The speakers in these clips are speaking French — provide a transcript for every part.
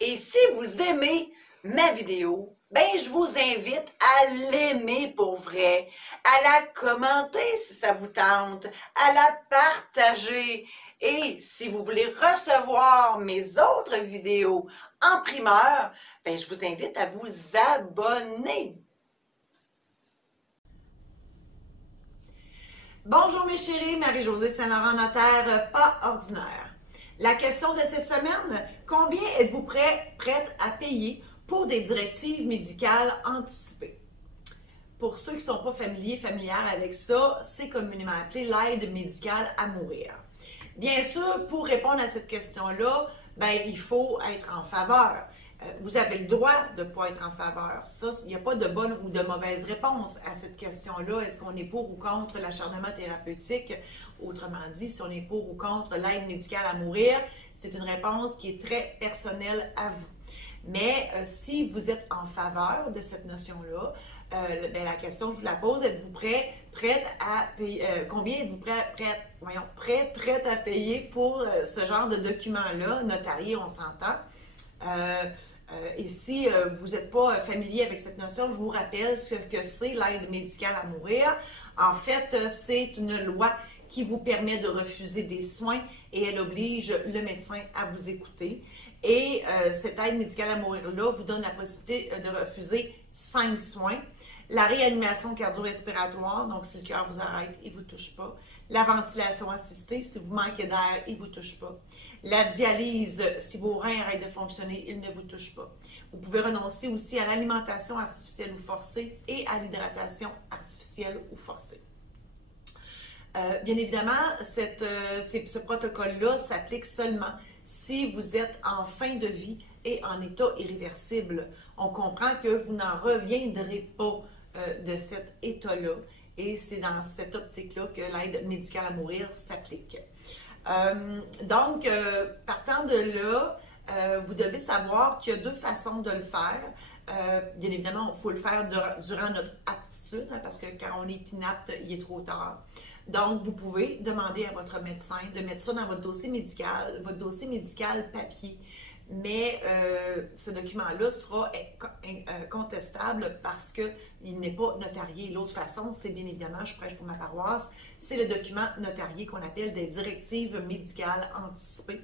Et si vous aimez ma vidéo, ben je vous invite à l'aimer pour vrai, à la commenter si ça vous tente, à la partager. Et si vous voulez recevoir mes autres vidéos en primeur, ben je vous invite à vous abonner. Bonjour mes chéris, Marie-Josée Saint-Laurent, notaire pas ordinaire. La question de cette semaine, combien êtes-vous prête à payer pour des directives médicales anticipées? Pour ceux qui ne sont pas familières avec ça, c'est communément appelé l'aide médicale à mourir. Bien sûr, pour répondre à cette question-là, ben, il faut être en faveur. Vous avez le droit de ne pas être en faveur. Ça, il n'y a pas de bonne ou de mauvaise réponse à cette question-là. Est-ce qu'on est pour ou contre l'acharnement thérapeutique? Autrement dit, si on est pour ou contre l'aide médicale à mourir, c'est une réponse qui est très personnelle à vous. Mais si vous êtes en faveur de cette notion-là, ben, la question que je vous la pose, êtes-vous prête à payer, combien êtes-vous prête à payer pour ce genre de document-là, notarié, on s'entend. Et si vous n'êtes pas familier avec cette notion, je vous rappelle ce que c'est l'aide médicale à mourir. En fait, c'est une loi qui vous permet de refuser des soins et elle oblige le médecin à vous écouter. Et cette aide médicale à mourir-là vous donne la possibilité de refuser 5 soins. La réanimation cardio-respiratoire, donc si le cœur vous arrête, il ne vous touche pas. La ventilation assistée, si vous manquez d'air, il ne vous touche pas. La dialyse, si vos reins arrêtent de fonctionner, il ne vous touche pas. Vous pouvez renoncer aussi à l'alimentation artificielle ou forcée et à l'hydratation artificielle ou forcée. Bien évidemment, ce protocole-là s'applique seulement si vous êtes en fin de vie et en état irréversible. On comprend que vous n'en reviendrez pas de cet état-là et c'est dans cette optique-là que l'aide médicale à mourir s'applique. Donc, partant de là, vous devez savoir qu'il y a 2 façons de le faire. Bien évidemment, il faut le faire durant notre aptitude, hein, parce que quand on est inapte, il est trop tard. Donc, vous pouvez demander à votre médecin de mettre ça dans votre dossier médical papier. Mais ce document-là sera contestable parce qu'il n'est pas notarié. L'autre façon, c'est bien évidemment, je prêche pour ma paroisse, c'est le document notarié qu'on appelle des directives médicales anticipées.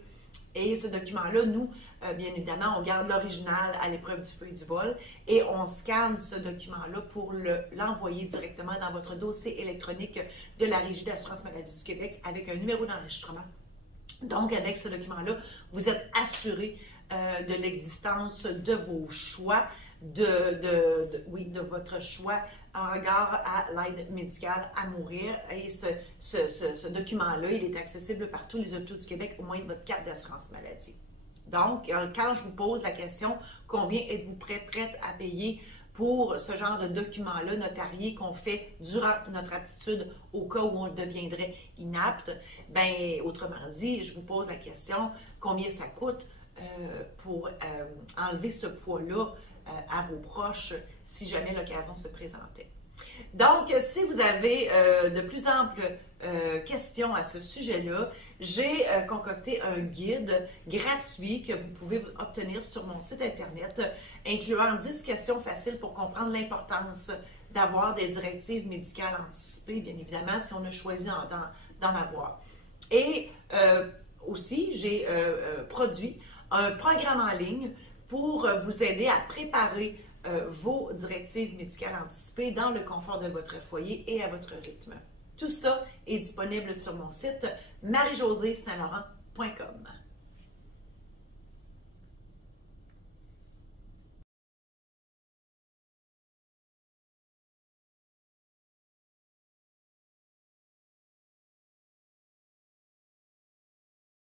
Et ce document-là, nous, bien évidemment, on garde l'original à l'épreuve du feu et du vol et on scanne ce document-là pour l'envoyer directement dans votre dossier électronique de la Régie d'assurance maladie du Québec avec un numéro d'enregistrement. Donc, avec ce document-là, vous êtes assuré de l'existence de vos choix, de votre choix en regard à l'aide médicale à mourir. Et ce document-là, il est accessible par tous les hôpitaux du Québec, au moins de votre carte d'assurance maladie. Donc, quand je vous pose la question, combien êtes-vous prête à payer pour ce genre de document-là notarié qu'on fait durant notre aptitude au cas où on deviendrait inapte? Ben, autrement dit, je vous pose la question, combien ça coûte pour enlever ce poids-là à vos proches si jamais l'occasion se présentait. Donc, si vous avez de plus amples questions à ce sujet-là, j'ai concocté un guide gratuit que vous pouvez obtenir sur mon site Internet, incluant 10 questions faciles pour comprendre l'importance d'avoir des directives médicales anticipées, bien évidemment, si on a choisi d'en avoir. Et aussi, j'ai produit un programme en ligne pour vous aider à préparer vos directives médicales anticipées dans le confort de votre foyer et à votre rythme. Tout ça est disponible sur mon site marie-josée-saint-laurent.com.